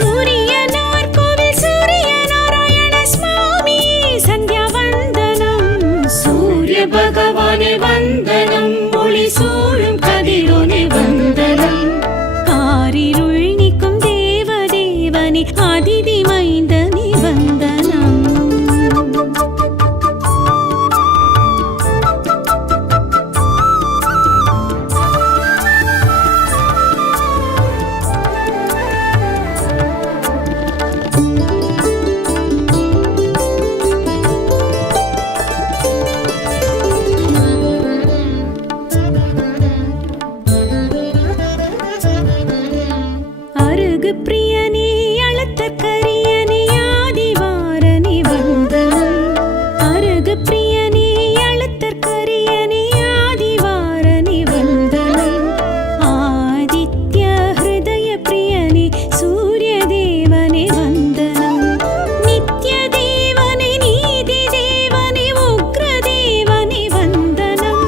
சூரியனார் கோவில் சூரிய நாராயண சுவாமி சந்தியா வந்தனம். சூரிய பகவானே வந்தனம், ஒளி சூழும் கதிரோனே வந்தனம். காரிருள் நீக்கும் தேவதேவனே அதிதி மைந்தனே வந்தனம். அருகு பிரியனே அழுத்தற்கரியனே ஆதிவாரனே வந்தனம். அருகு பிரியனே அழுத்தற்கரியனே ஆதிவாரனே வந்தனம். ஆதித்ய ஹிருதய பிரியனே சூரிய தேவனே வந்தனம். நித்ய தேவனே நீதி தேவனே உக்ர தேவனே வந்தனம்.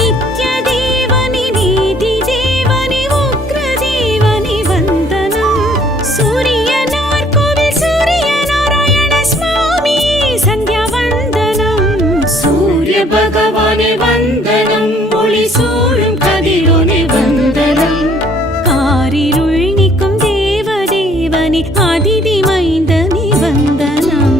நித்ய தேவனே நீதி தேவனே உக்ர தேவனே வந்தனம். சூரியனார் கோவில் சூரிய நாராயண சுவாமி சந்தியா வந்தனம். சூரிய பகவானே வந்தனம், ஒளி சூழும் கதிரோனே வந்தனம். காரிருள் நீக்கும் தேவதேவனே அதிதி மைந்தனே வந்தனம்.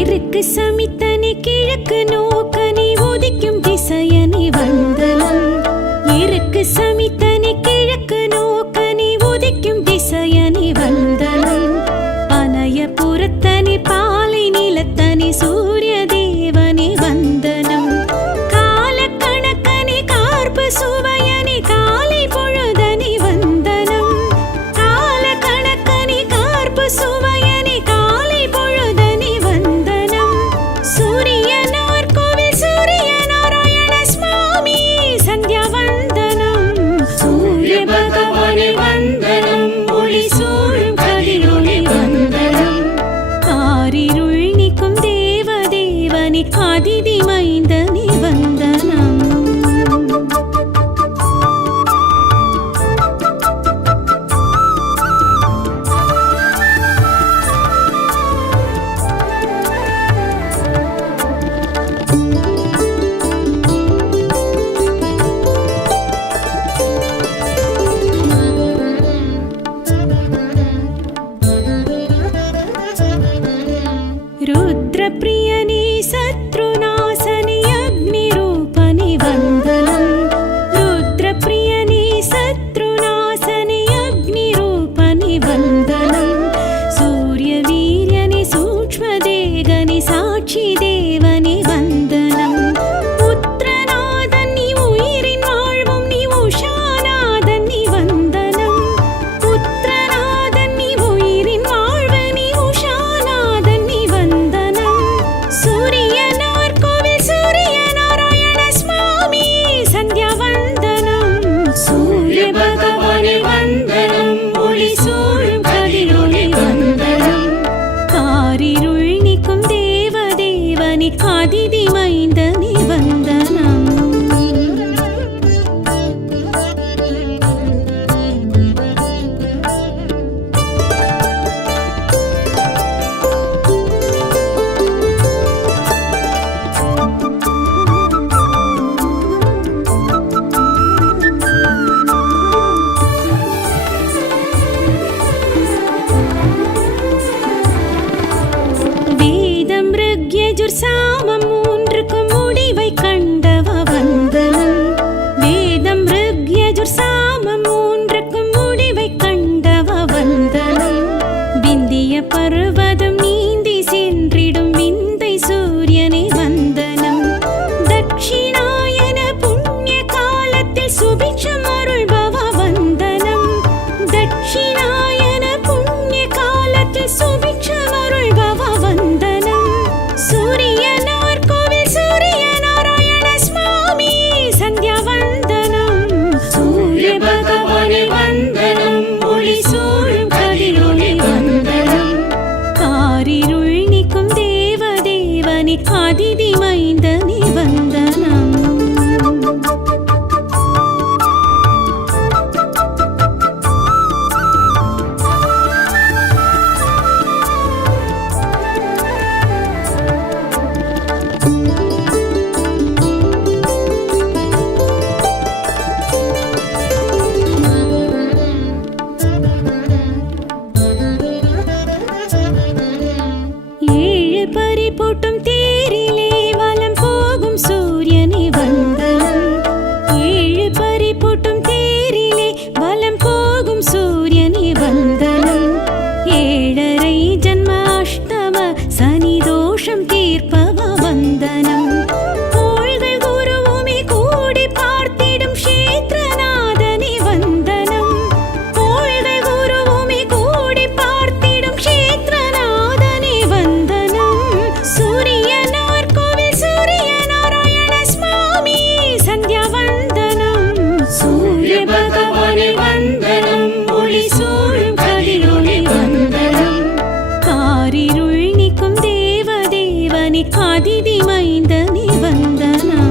இருக்கு சமித்தனே கிழக்கு நோக்கனே உதிக்கும் திசையனே வந்தனம். இருக்கு சமித்தனே கிழக்கு நோக்கனே உதிக்கும் திசையனே வந்தனம். பனயபுரத்தனே பாலை நிலத்தனே சூரிய தேவனே வந்தனம். கால கணக்கனே கார்ப்பு சுவையனே காலை பொழுதனே வந்தனம். கால கணக்கனே கார்ப்பு சுவையனே காலை பொழுதனே வந்தனம். சூரியனார் கோவில் சூரிய நாராயண சுவாமி சந்தியா வந்தனம். சூரிய பகவானே வந்தனம், ஒளி சூழும் கதிரோனே வந்தனம். காரிருள் நீக்கும் தேவதேவனே அதிதி மைந்தனே வந்தனம். ருத்ரபிரியனே சத்ருநாசனே அக்னிரூபனே வந்தனம். ருத்ரபிரியனே சத்ருநாசனே அக்னிரூபனே வந்தனம். சூரிய வீரியனே சூக்ஷ்மதேகனே சாட்சி தேவனே வந்தனம். புத்திரநாதன் நீ உயிரின் வாழ்வும் நீ உஷாநாதன் நீ வந்தனம். புத்திரநாதன் நீ உயிரின் வாழ்வு நீ உஷாநாதன் நீ வந்தனம். சூரியனார் கோவில் சூரிய நாராயண சுவாமி சந்தியா வந்தனம். சூரிய பகவானே வந்தனம், ஒளி சூழும் கதிரோனே வந்தனம். காரிருள் நீக்கும் தேவதேவனே அதிதி மைந்தனே வந்தனம். வேதம் ருக்யஜுர் சாமம் மூன்றுக்கும் அதிதி மைந்தனே வந்தனம். ஏழு பறிபோட்டும் தேரிலே வலம் போகும் சூரியனே வந்தனம். ஏழு பறிபோட்டும் தேரிலே வலம் போகும் சூரியனே வந்தனம். ஏழரை ஜன்ம அஷ்டம சனி தோஷம் தீர்ப்பவ வந்தனம். கோள்கள் குருவுமே கூடி பார்த்திடும் க்ஷேத்ரநாதனே வந்தனம். கோள்கள் குருவுமே கூடி பார்த்திடும் க்ஷேத்ரநாதனே வந்தனம். சூரியனார் கோவில் சூரிய நாராயண சுவாமி சந்தியா வந்தனம். சூரிய பகவானே வந்தனம், ஒளி சூழும் கதிரொளி வந்தனம். காரிருள் நீக்கும் தேவதேவனே அதிதி மைந்தனே வந்தனம்.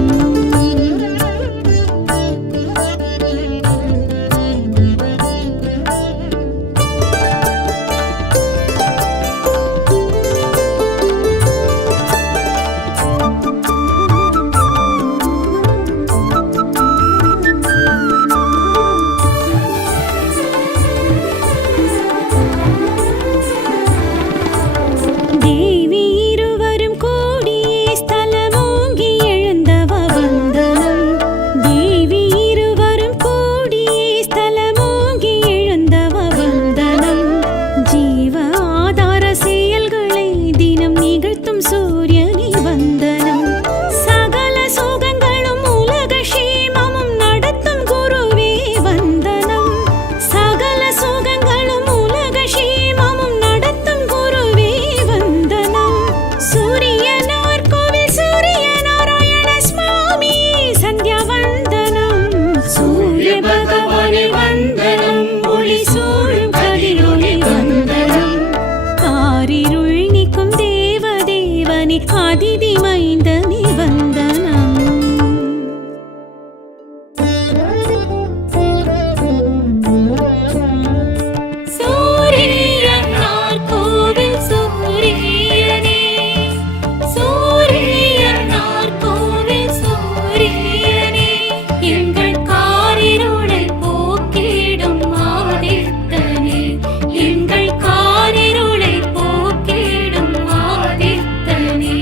தேவி இருவரும் கூடியே ஸ்தலமோங்கி எழுந்தவ வந்தனம். தேவி இருவரும் கூடியே ஸ்தலமோங்கி எழுந்தவ வந்தனம். ஜீவ ஆதார செயல்களை தினம் நிகழ்த்தும் சூரியனே வந்தனம். சகல சோகங்களும் உலக க்ஷேமமும் நடத்தும் குருவே வந்தனம். சகல சோகங்களும் உலக க்ஷேமமும் நடத்தும் குருவே வந்தனம். சூரியனார் கோவில் சூரிய நாராயண சுவாமி சந்தியா வந்தனம். சூரிய பகவானே வந்தனம், ஒளி சூழும் கதிரொளி வந்தனம். காரிருள் நீக்கும் தேவதேவனே அதிதி மைந்தனே வந்தனம். சூரியனார் கோவில் சூரியனே, சூரியனார் கோவில் சூரியனே, எங்கள் காரிருளை போக்கிடும் ஆதித்தனே, எங்கள் காரிருளை போக்கிடும் ஆதித்தனே.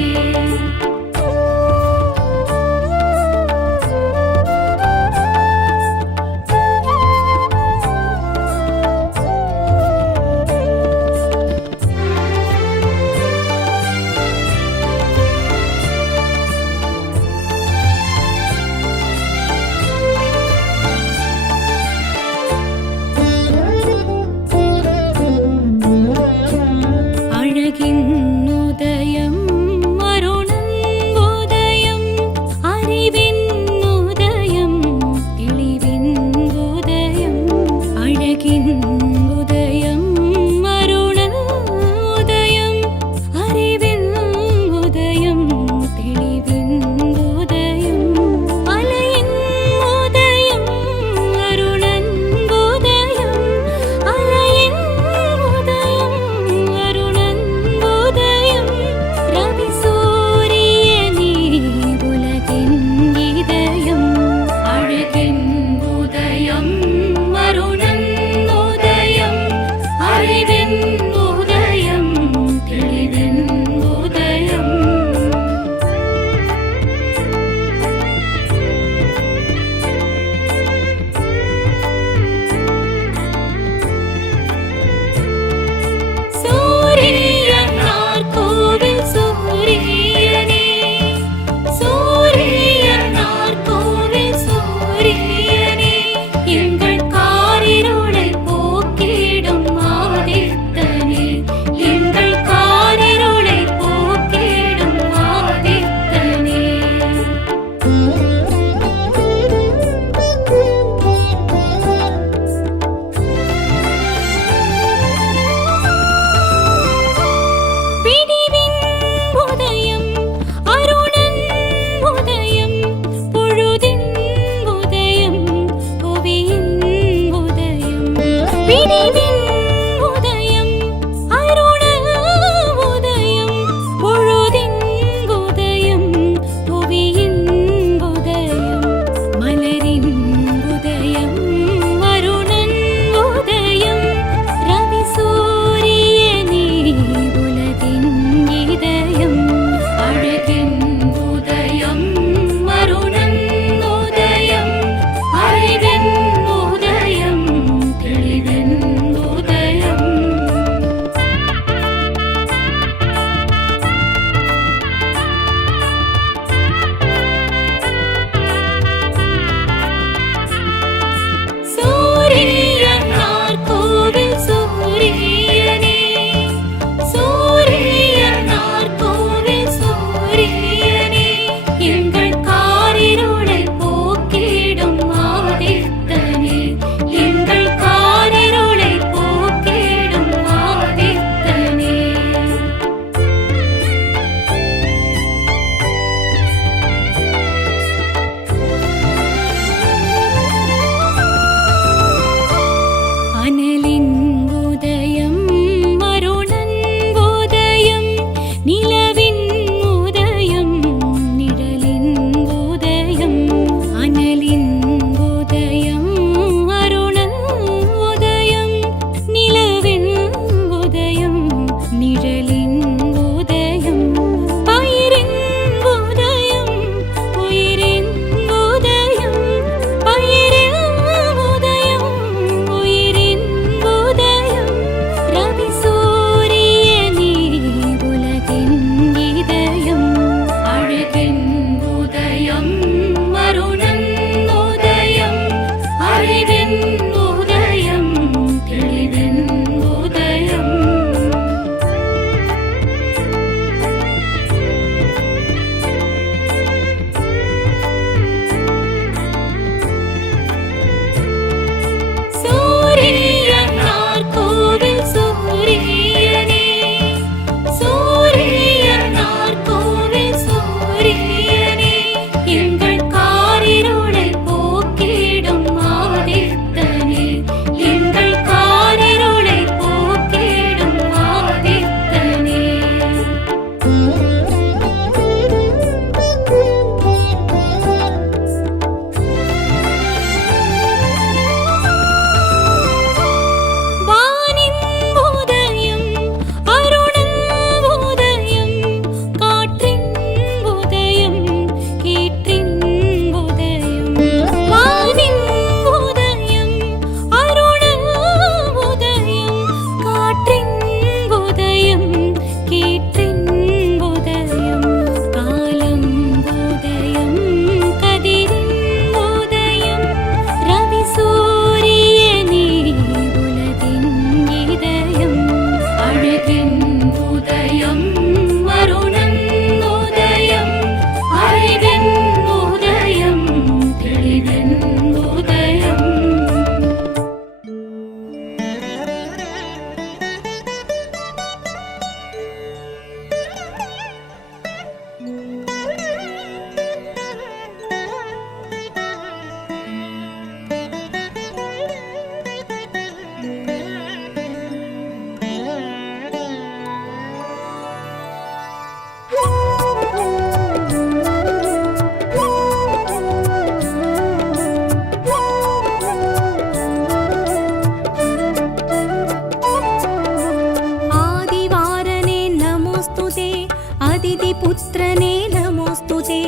நமோஸ்துதே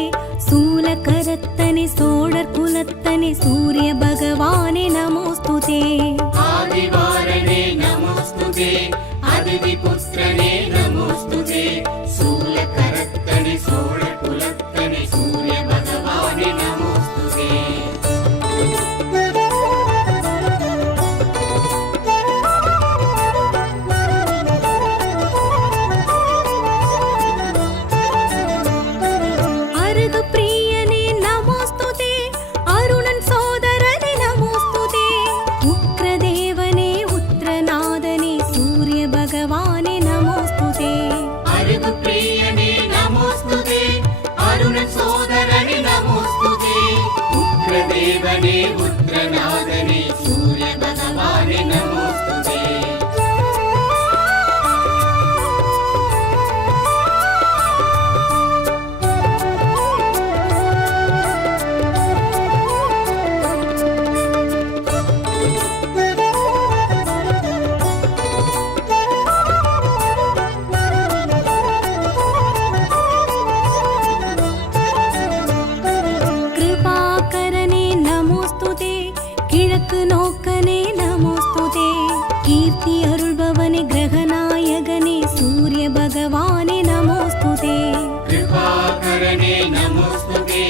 சூலகரத்தனே சோழர் குலத்தனே சூரிய பகவானே நமோஸ்துதே ஆதிவாரனே நமோஸ்துதே அதிதி புத்திரனே நமோஸ்துதே சூலகரத்தனே சோழர் குலத்தனே சூரிய பகவானே நமோஸ்துதே அருகு பிரியனே நமோஸ்துதே அருணன் சோதரனே நமோஸ்துதே உக்ரதேவனே உத்ரநாதனே சூரிய பகவானே நமோஸ்துதே அருகு பிரியனே நமோஸ்துதே அருணன் சோதரனே நமோஸ்துதே உக்ரதேவனே உத்ரநாதனே சூரிய பகவானே நமோஸ்துதே கிருபாகரனே நமோஸ்துதே கிழக்கு நோக்கனே நமோஸ்துதே கீர்த்தி அருள்பவனே கிரகநாயகனே சூரிய பகவானே நமோஸ்துதே கிருபாகரனே நமோஸ்துதே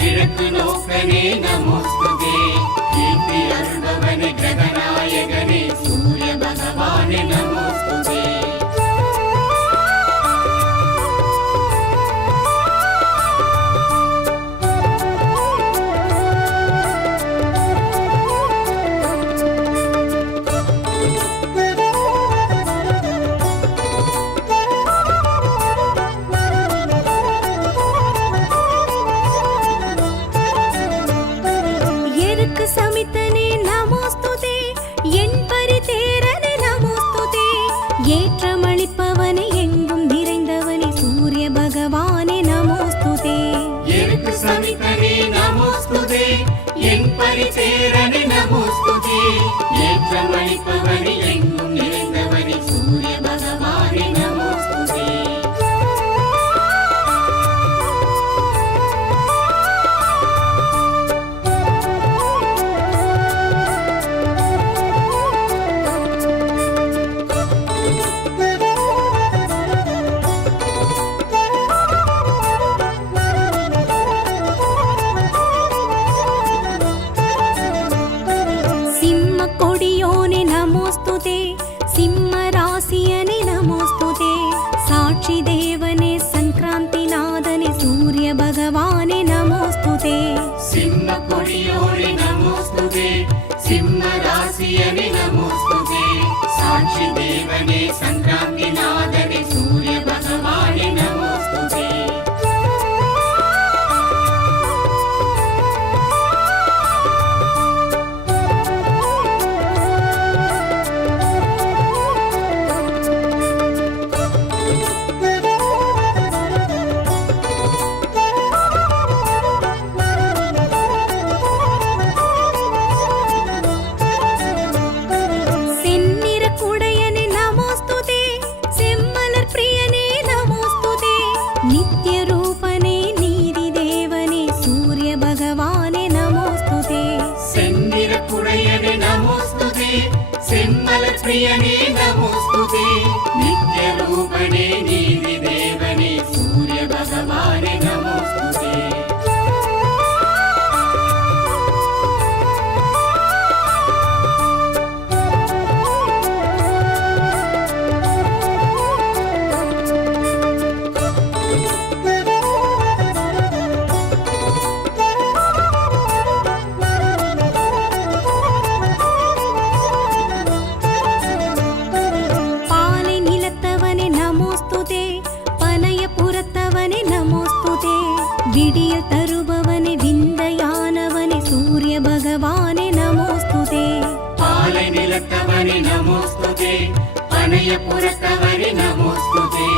கிழக்கு நோக்கனே நமோஸ்துதே கீர்த்தி அருள்பவனே கிரகநாயகனே சூரிய பகவானே நமோஸ்துதே எருக்கு சமித்தனே நமோஸ்துதே என் பரிதேரனே நமோஸ்துதே ஏற்றமளிப்பவனே எங்கும் நிறைந்தவனே சூரிய பகவானே நமோஸ்துதே எருக்கு சமித்தனே நமோஸ்துதே என் பரிசேரனே நமோஸ்துதே ஏற்றமளிப்பவனே எங்கும் நிறைந்தவனே சூரிய பகவானே நமோஸ்துதே சிம்ம கொடியோனே நமோஸ்துதே சிம்ம ராசியனே நமோஸ்துதே சாட்சி தேவனே சங்கிராந்தி நாதனே சூரிய பகவானே நமோஸ்துதே சிம்ம கொடியோனே நமோஸ்துதே சிம்ம ராசியனே நமோஸ்துதே சாட்சி தேவனே சங்கிராந்தி நாதனே சூரிய பகவானே நமோஸ்துதே செந்நிற குடையனே நமோஸ்துதே செம்மலர் பிரியனே நமோஸ்துதே நித்ய ரூபனே நீதி தேவனே சூரிய பகவானே நமோஸ்துதே செந்திர குடையனே நமோஸ்துதே செம்மலர் பிரியனே நமோஸ்துதே நித்ய ரூபனே நீதி தேவனே சூரிய பகவானே நமோஸ்துதே பாலை நிலத்தவனே நமோஸ்துதே பனயபுரத்தவனே நமோஸ்துதே விடியல் தருபவனே விந்தையானவனே சூரிய பகவானே நமோஸ்துதே பாலை நிலத்தவனே நமோஸ்துதே பனயபுரத்தவனே நமோஸ்துதே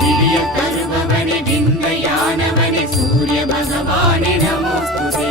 விடிய தருபவனே விந்தையானவனே சூரிய பகவானே நமோஸ்துதே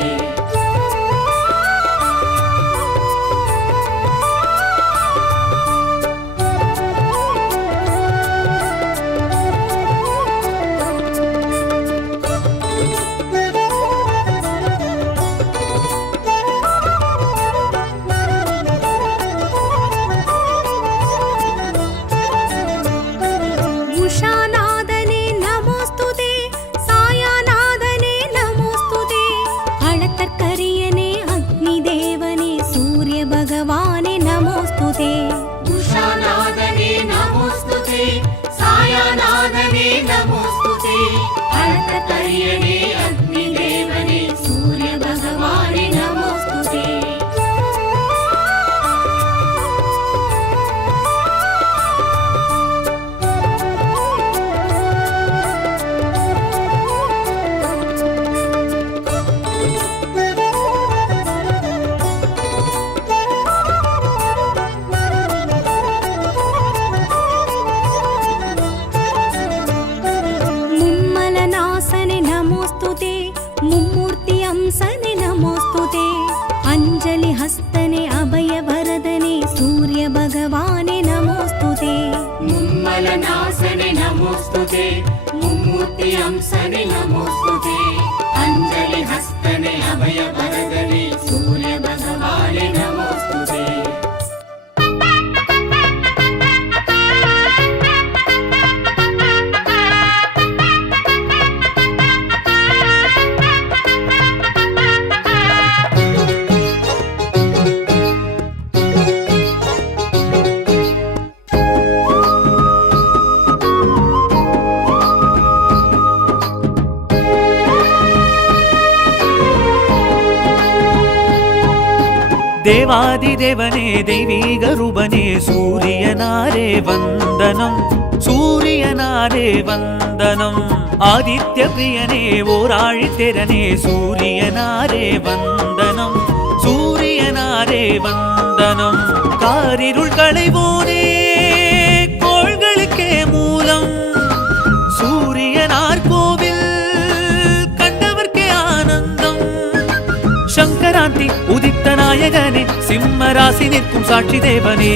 प्रियने अग्निदेवने सूर्यभगवाने नमोऽस्तुते मुम्मलनासने नमोऽस्तुते मुम्मूर्ति अंसने नमोऽस्तुते अञ्जलिहस्तने अभयवरदने सूर्यभगवाने नमोऽस्तुते मुम्मलनासने नमोऽस्तुते मुम्मूर्ति अंसने नमोऽस्तुते अञ्जलिहस्तने अभयवरदने सूर्यभगवाने नमोऽस्तुते தேவாதிதேவனே தெய்வீக ரூபனே சூரியனாரே வந்தனம் சூரியனாரே வந்தனம் ஆதித்ய பிரியனே ஓராழித்திரனே சூரியனாரே வந்தனம் சூரியனாரே வந்தனம் காரிருள் களைவோனே கோள்களுக்கே மூலம் சூரியனார் கோவில் கண்டவர்க்கே ஆனந்தம் சங்கராந்தி உதித்த நாயகனே சிம்ம ராசி நிற்கும் சாட்சி தேவனே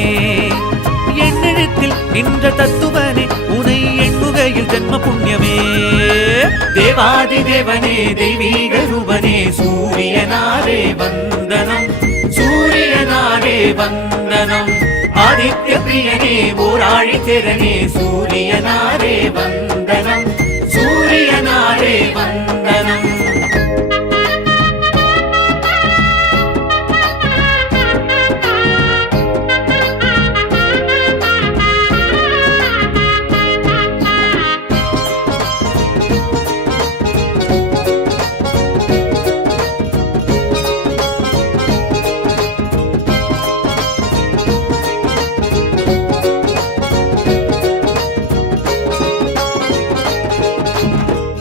எண்ணெழுத்தில் நின்ற தத்துவனே உனை எண்ணுகையில் ஜென்ம புண்ணியமே தேவாதி தேவனே தெய்வீக ரூபனே சூரியனாரே வந்தனம் சூரியனாரே வந்தனம் ஆதித்ய பிரியனே ஓராழித்திரனே சூரியனாரே வந்தனம் சூரியனாரே வந்தனம்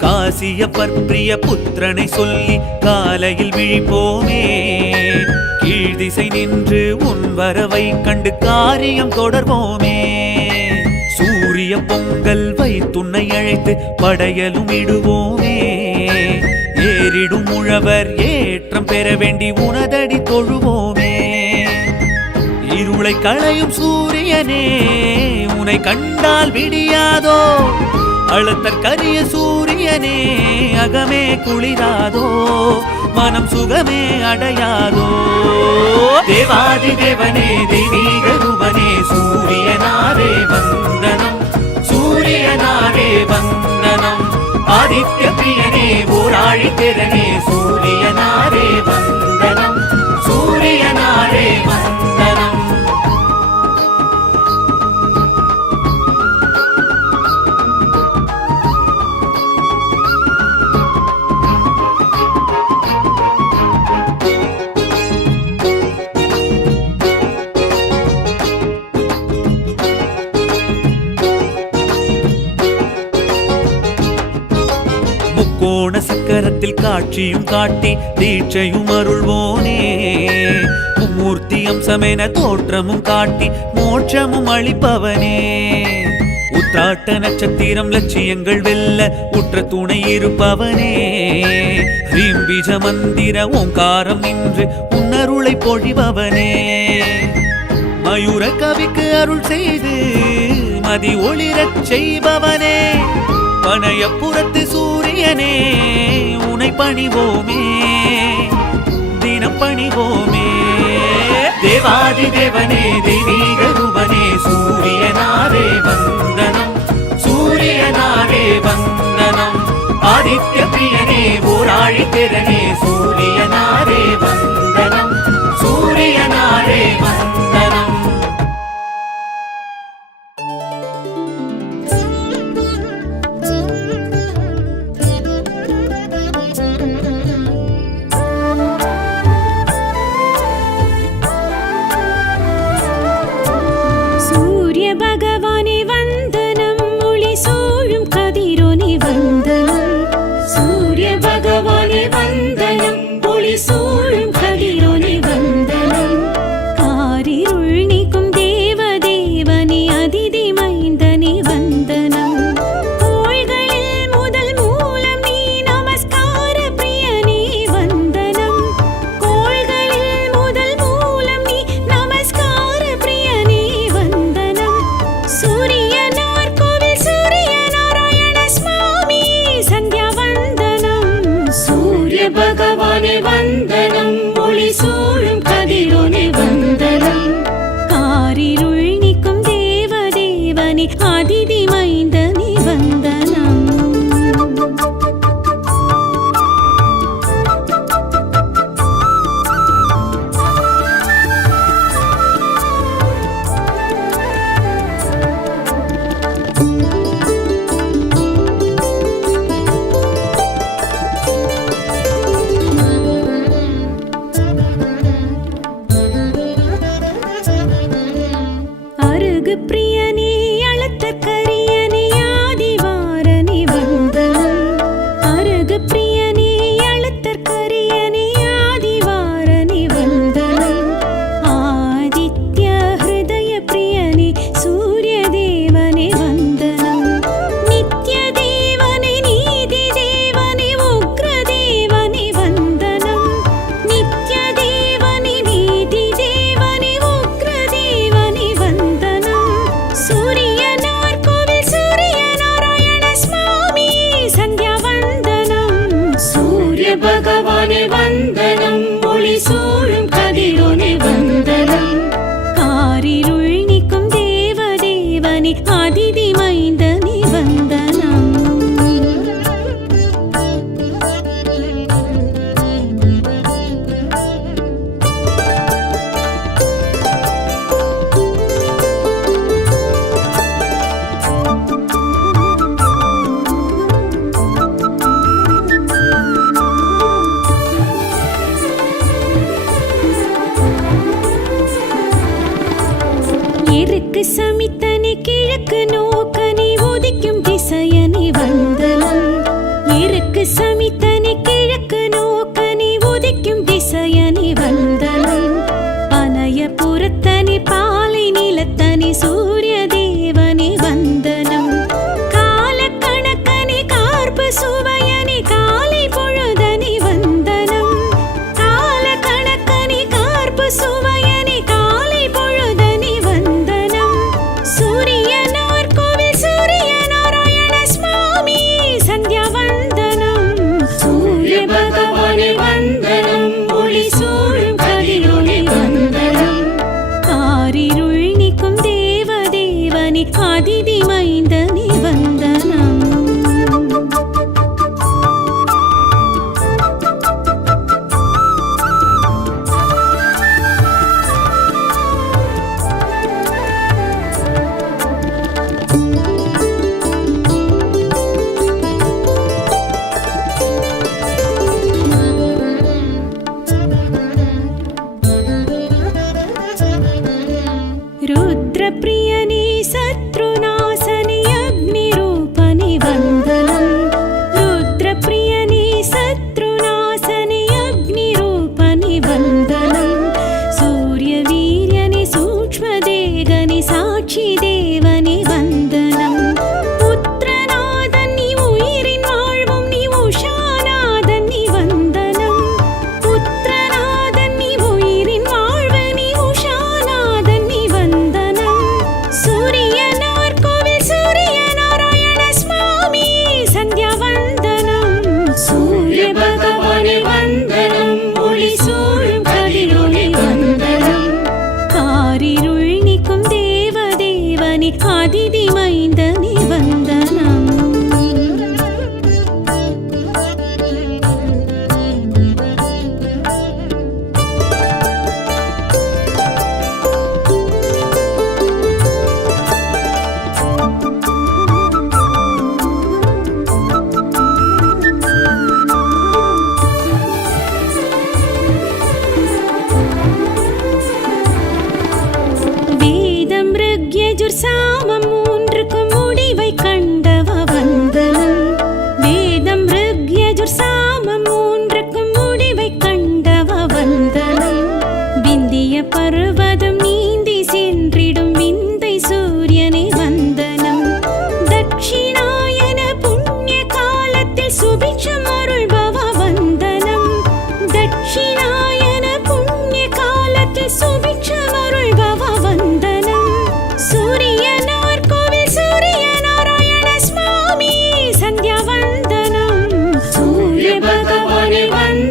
காசியப்பர் பிரிய புத்திரனை சொல்லி காலையில் விழிப்போமே கீழ் திசை நின்று உன் வரவை கண்டு காரியம் தொடர்வோமே சூரிய பொங்கல் வைத்துன்னை அழைத்து படையலும் இடுவோமே ஏறிடும் உழவர் ஏற்றம் பெற வேண்டி உனதடி தொழுவோமே இருளை களையும் சூரியனே உன்னை கண்டால் விடியாதோ அழுத்தற் கரிய சூரியனே அகமே குளிராதோ மனம் சுகமே அடையாதோ தேவாதி தேவனே தெய்வீக ரூபனே சூரியனாரே வந்தனம் சூரியனாரே வந்தனம் ஆதித்ய பிரியனே ஓராழித்திரனே சூரியனாரே வந்தனம் சூரியனாரே வந்தனம் கோண சக்கரத்தில் காட்சியும் காட்டி தீட்சையும் அருள்வோனே மும்மூர்த்தி அம்சமென தோற்றமும் காட்டி மோட்சமும் அளிப்பவனே உத்தாட்ட நட்சத்திரம் லட்சியங்கள் வெல்ல உற்ற துணை இருப்பவனே ஹ்ரீம் பீஜ மந்திர ஓங்காரம் நின்று உன்னருளை பொழிபவனே மயூர கவிக்கு அருள் செய்து மதி ஒளிரச் செய்பவனே பனையப்புறத்து சூரியனே உனை பணிவோமே தினம் பணிவோமே தேவாதி தேவனே தெய்வீக ரூபனே சூரியனாரே வந்தனம் சூரியனாரே வந்தனம் ஆதித்ய பிரியனே ஓராழித்திரனே சூரியனாரே வந்தனம் சூரியனாரே வந்தனம் பகவானே வந்தனம், ஒளி சூழும் கதிரோனே வந்தனம். காரிருள் நீக்கும் தேவதேவனே அதிதி மைந்தனே வந்தனம். அருகு பிரியனே அழுத்த கரியனே ஆதிவாரனே வந்தனம். அருகு பிரியனே அழுத்த கரியனே ஆதிவாரனே வந்தனம். ஆதித்ய ஹிருதய பிரியனே சூரிய தேவனே வந்தனம். நித்ய தேவனே நீதி தேவனே உக்ர தேவனே வந்தனம். நித்ய தேவனே நீதி தேவனே உக்ர தேவனே வந்தனம். சூரியனார் கோவில் சூரிய நாராயண சுவாமி சந்தியா வந்தனம். சூரிய பகவானே வந்தனம், ஒளி சூழும் கதிரோனே வந்தனம். காரிருள் நீக்கும் தேவதேவனே அதிதி மைந்தனே வந்தனம். எருக்கு சமித்தனே கிழக்கு நோக்கனே உதிக்கும் திசையனே வந்தனம். எருக்கு சமித்தனே கிழக்கு நோக்கனே உதிக்கும் திசையனே வந்தனம். பனைய புறத்தனே பாலை நிலத்தனே சூரிய தேவனே வந்தனம். கால கணக்கனே கார்பு சுவையனே காலை பொழுதனே வந்தனம். கால கணக்கனே கார்பு சுவையனே காலை பொழுதனே வந்தனம். சூரியனார் கோவில் சூரிய நாராயண சுவாமி சந்தியா வந்தனம். சூரிய பகவானே வந்தனம், ஒளி சூழும் கதிரோனே வந்தனம். காரிருள் நீக்கும் தேவதேவனே அதிதி மைந்தனே வந்தனம். ருத்ரபிரியனே சத்ருநாசனே அக்னிரூபனே வந்தனம். ருத்ரபிரியனே சத்ருநாசனே அக்னிரூபனே வந்தனம். சூரிய வீரியனே சூக்ஷ்மதேகனே சாட்சி தேவனே வந்தனம். புத்திரநாதன் நீ உயிரின் வாழ்வும் நீ உஷாநாதன் நீ வந்தனம். புத்திரநாதன் நீ உயிரின் வாழ்வு நீ உஷாநாதன் நீ வந்தனம். சூரியனார் கோவில் சூரிய நாராயண சுவாமி சந்தியா வந்தனம். சூரிய பகவானே வந்தனம், ஒளி சூழும் கதிரோனே வந்தனம். காரிருள் நீக்கும் தேவதேவனே அதிதி மைந்தனே வந்தனம். சூரிய பகவானே வந்தனம், ஒளி சூழும் கதிரோனே வந்தனம். காரிருள் நீக்கும் தேவதேவனே அதிதி மைந்தனே வந்தனம். வேதம் ருக்யஜுர் சாமம் மூன்றுக்கும் முடிவை கண்டவ வந்தனம். வேதம் ருக்யஜுர் சாமம் மூன்றுக்கும் முடிவை கண்டவ வந்தனம். விந்திய பர்வதம் நீந்தி சென்றிடும் விந்தை சூரியனே வந்தனம். தட்சிணாயன புண்ணிய காலத்தில் சுபிக்ஷம் அருள்பவ வந்தனம். தட்சிணாயன புண்ணிய காலத்தில் சுபிக்ஷம் அருள்பவ வந்தனம். சூரியனார் கோவில் சூரிய நாராயண சுவாமி சந்தியா வந்தனம். சூரிய பகவானே வந்தனம்,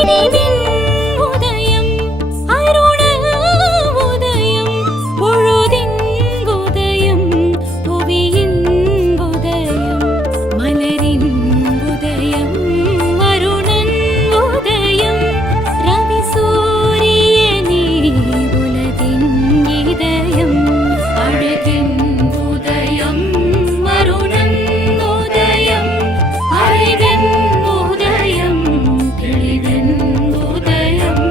இனிவின் உதயம் அருண உதயம் பொழுதின் உதயம் புவியின் உதயம் மலரின் உதயம் வருணன் உதயம் ரவி சூரியனே உலகின் இதயம் அழகின் உதயம் வருணன் உதயம் அறிவின் உதயம் தெளிவின் உதயம்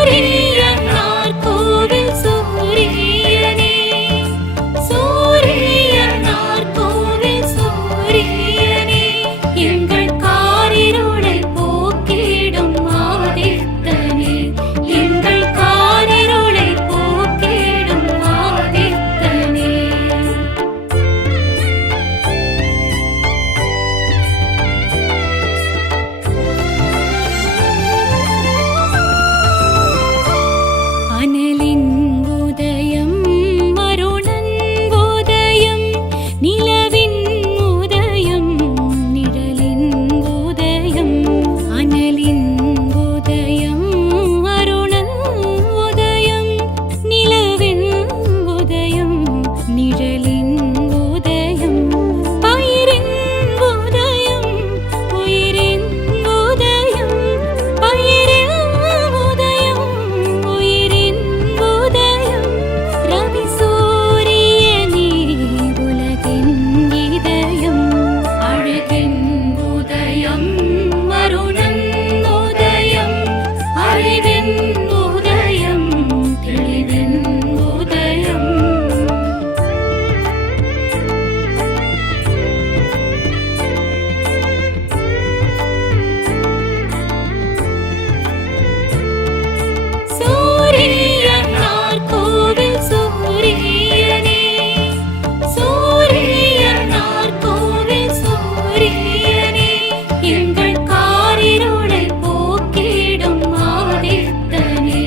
சூரியனார் கோவில் சூரியனே சூரியனார் கோவில் சூரியனே எங்கள் காரிருளை போக்கிடும் ஆதித்தனே எங்கள் காரிருளை போக்கிடும் ஆதித்தனே அனலின் உதயம் அருணன் உதயம் நிலவின் உதயம் நிழலின் உதயம் அனலின் உதயம் அருணன் உதயம் நிலவின் உதயம் நிழலின் உதயம் பயிரின் உதயம் உயிரின் உதயம் பயிரின் உதயம் உயிரின் உதயம் ரவி சூரியனே உலகின் இதயம் அழகின் உதயம் வருணன் உதயம் அறிவின் உதயம் தெளிவின் உதயம் சூரியனார் கோவில் சூரியனே சூரியனார் கோவில் சூரியனே எங்கள் காரிருளை போக்கிடும் ஆதித்தனே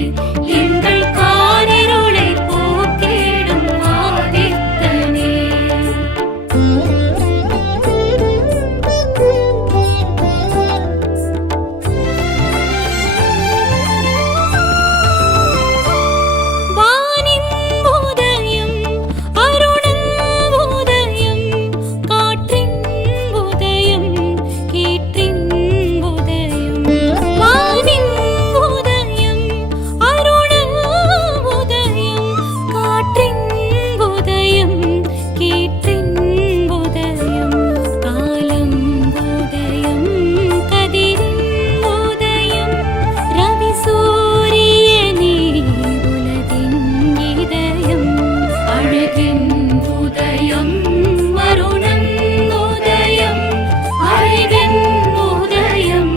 எங்கள் காரிருளை போக்கிடும் ஆதித்தனே வானின் உதயம் அருணன் உதயம் காற்றின் உதயம் கீற்றின் உதயம் வானின் உதயம் அருணன் உதயம் காற்றின் உதயம் கீற்றின் உதயம் காலம் உதயம் கதிரின் உதயம் ரவி சூரியனே உலகின் இதயம் அழகின் உதயம் வருணன் உதயம் அறிவின் உதயம்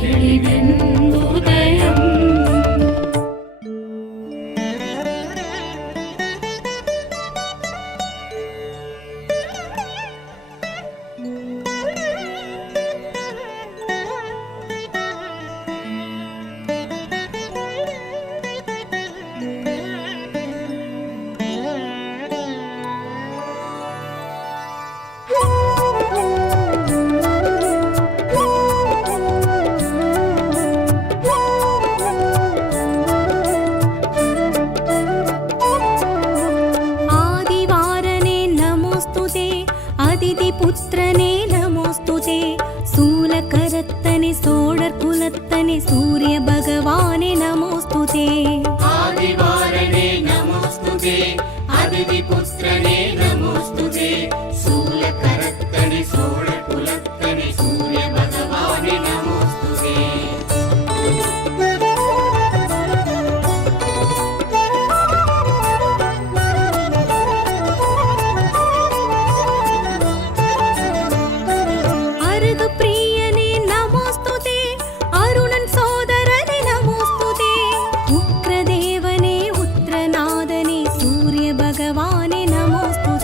தெளிவின் உதயம் आदिवारने नमोस्तुते அதிதிபுத்திரனே நமோஸ்துதே சூலகரத்தனே சோழர் குலத்தனே சூரிய பகவானே நமோஸ்துதே ஆதிவாரனே நமோஸ்துதே அதிதிபுத்திரனே நமோஸ்துதே சூலகரத்தனே சோழர் குலத்தனே சூரிய பகவானே நமோஸ்துதே அருகு பிரியனே நமோஸ்துதே அருணன் சோதரனே நமோஸ்துதே உக்ரதேவனே உத்ரநாதனே சூரிய பகவானே நமோஸ்துதே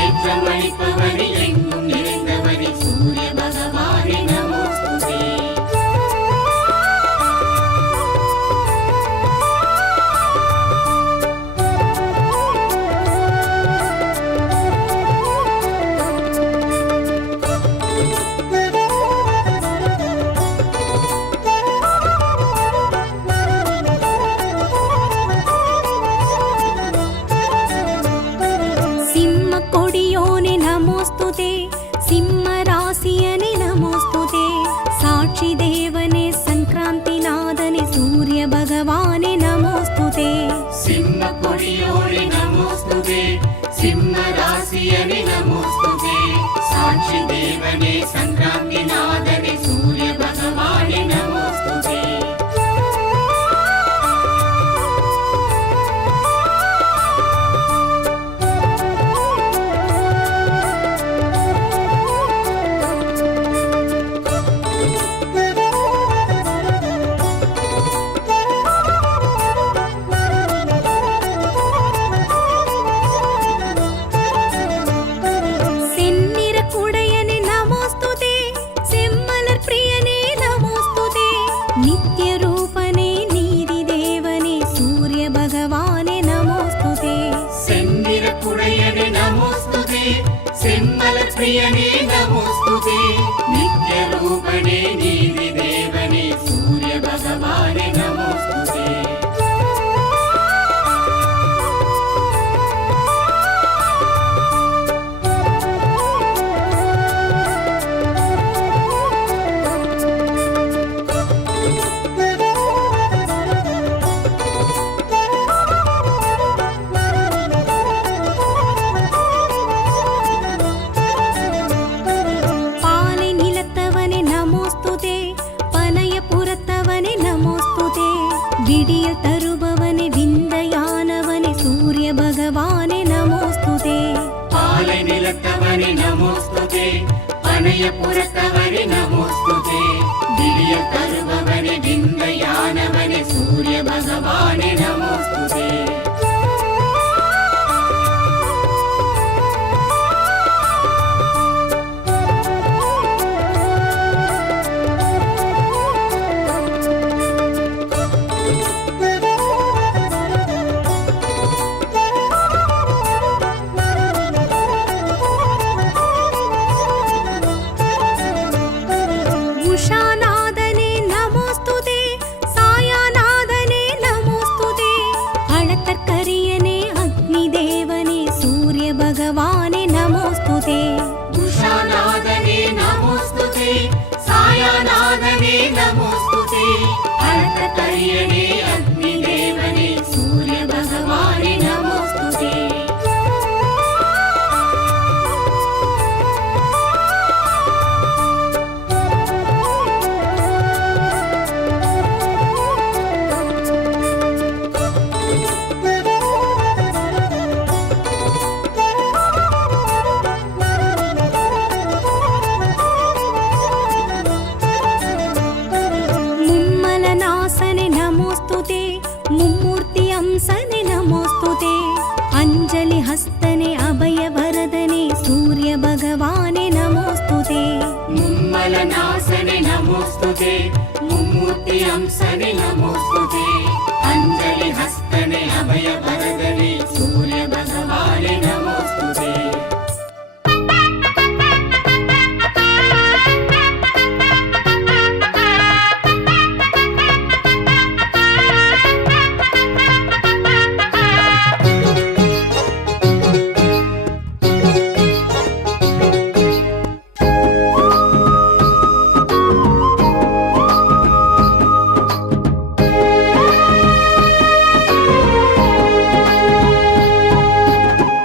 ஏற்றமளிப்பவனே எங்கும் நிறைந்தவனே சூரிய பகவானே நமோஸ்துதே. சிம்ம கொடியோனே நமோஸ்துதே, சிம்ம ராசியனே நமோஸ்துதே, சாட்சி தேவனே சங்கராந்தி நாதனே சூரிய பகவானே நமோஸ்துதே. சிம்ம கொடியோனே நமோஸ்துதே, சிம்ம ராசியனே நமோஸ்துதே, சாட்சி தேவனே சங்கராந்தி நாதனே சூரிய பகவானே நமோஸ்துதே. செந்நிற குடையனே நமோஸ்துதே, செம்மலர் பிரியனே நமோஸ்துதே, நித்ய ரூபனே நீதி தேவனே சூரிய பகவானே நமோஸ்துதே. செந்திர குடையனே நமோஸ்துதே, செம்மலர் பிரியனே நமோஸ்துதே, நித்ய ரூபனே நீதி தேவனே சூரிய பகவானே நமோஸ்துதே. பாலை நிலத்தவனே நமோஸ்துதே, பனைய புறத்தவனே நமோஸ்துதே, விடியல் தருபவனே விந்தையானவனே சூரிய பகவானே நமோஸ்துதே. பாலை நிலத்தவனே நமோஸ்துதே, பனைய புறத்தவனே நமோஸ்துதே, விடிய தருபவனே விந்தையானவனே சூரிய பகவானே நமோஸ்துதே. உஷாநாதனே நமோஸ்துதே, சாயாநாதனே நமோஸ்துதே, அளத்தற்கரியனே அக்னி தேவனே சூரிய பகவானே நமோஸ்துதே. உஷாநாதனே நமோஸ்துதே, சாயாநாதனே நமோஸ்துதே, அழகரியனே அக்னி தேவனே சூரிய பகவானே நமோஸ்துதே. மும்மலநாசனே நமோஸ்துதே, மும்மூர்த்தி அம்சனே நமோஸ்துதே, அஞ்சலி ஹஸ்தனே அபய வரதனே சூரிய பகவானே நமோஸ்துதே. மும்மலநாசனே நமோஸ்துதே, மும்மூர்த்தி அம்சனே நமோஸ்துதே, அஞ்சலி ஹஸ்தனே அபய வரதனே சூரிய பகவானே நமோஸ்துதே.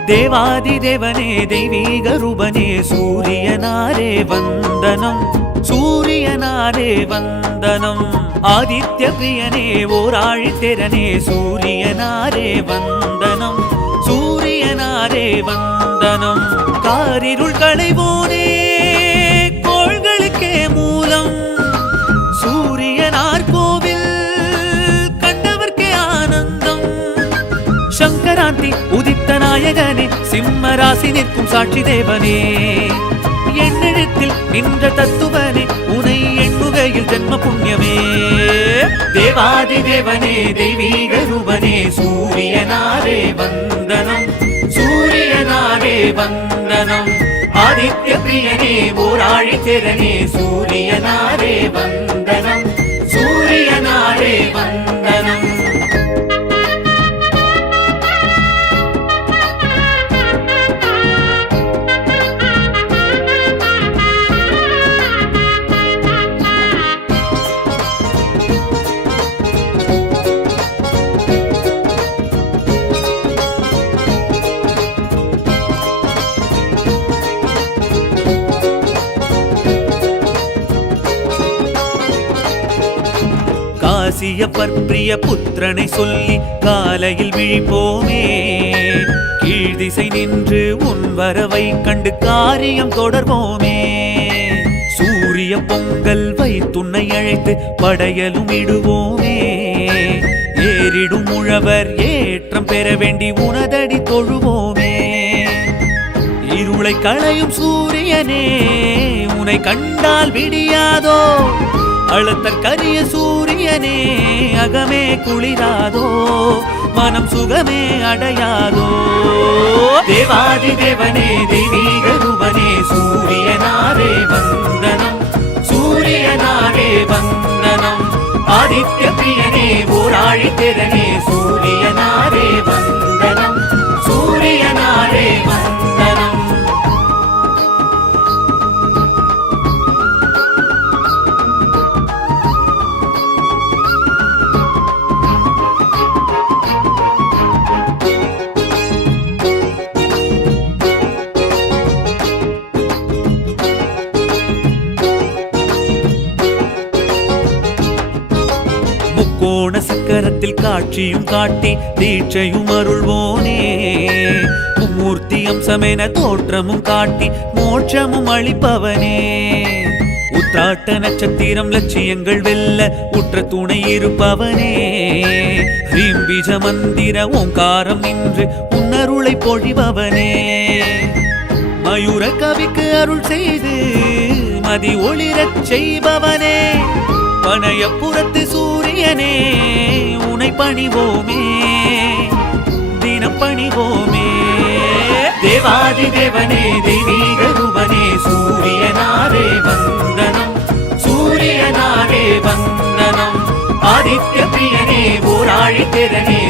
தேவாதி தேவனே தெய்வீக ரூபனே சூரியனாரே வந்தனம், சூரியனாரே வந்தனம். ஆதித்ய பிரியனே ஓராழித்திரனே சூரியனாரே வந்தனம், சூரியனாரே வந்தனம். காரிருள் களைவோனே கோள்களுக்கே மூலம், சூரியனார் கோவில் கண்டவர்க்கே ஆனந்தம். சங்கராந்தி உதித்த சித்தநாயகனே சிம்ம ராசி நிற்கும் சாட்சி தேவனே எண்ணெழுத்தில் நின்ற தத்துவனே உனை எண்ணுகையில் ஜென்ம புண்ணியமே தேவாதி தேவனே தெய்வீக ரூபனே சூரியனாரே வந்தனம் சூரியனாரே வந்தனம் ஆதித்ய பிரியனே ஓராழி திறனே சூரியனாரே வந்தனம் சூரியனாரே வந்தனம் காசியப்பர் பிரிய புத்திரனை சொல்லி காலையில் விழிப்போமே கீழ்திசை நின்று உன் வரவை கண்டு காரியம் தொடர்வோமே சூரிய பொங்கல் வைத்துன்னை அழைத்து படையலும் இடுவோமே ஏறிடும் உழவர் ஏற்றம் பெற வேண்டி உனதடி தொழுவோமே இருளை களையும் சூரியனே உன்னை கண்டால் விடியாதோ அழுத்தற் கரிய சூரியனே அகமே குளிராதோ மனம் சுகமே அடையாதோ தேவாதி தேவனே தெய்வீக ரூபனே சூரியனாரே வந்தனம் சூரியனாரே வந்தனம் ஆதித்ய பிரியனே ஓராழி திறனே சூரியனாரே வந்தனம் சூரியனாரே வந்தனம் கோண சக்கரத்தில் காட்சியும் காட்டி தீட்சையும் அருள்வோனே மும்மூர்த்தி அம்சமென தோற்றமும் காட்டி மோட்சமும் அளிப்பவனே உத்திராட்ட நட்சத்திரம் லட்சியங்கள் வெல்ல உற்ற துணை இருப்பவனே ஹ்ரீம் பீஜ மந்திர ஓங்காரம் நின்று உன்னருளை பொழிபவனே மயூர கவிக்கு அருள் செய்து மதி ஒளிரச் செய்பவனே பனையப்புறத்து சூரியனே உனை பணிவோமே தினம் பணிவோமே தேவாதி தேவனே தெய்வீக ரூபனே சூரியனாரே வந்தனம் சூரியனாரே வந்தனம் ஆதித்ய பிரியனே ஓராழி திறனே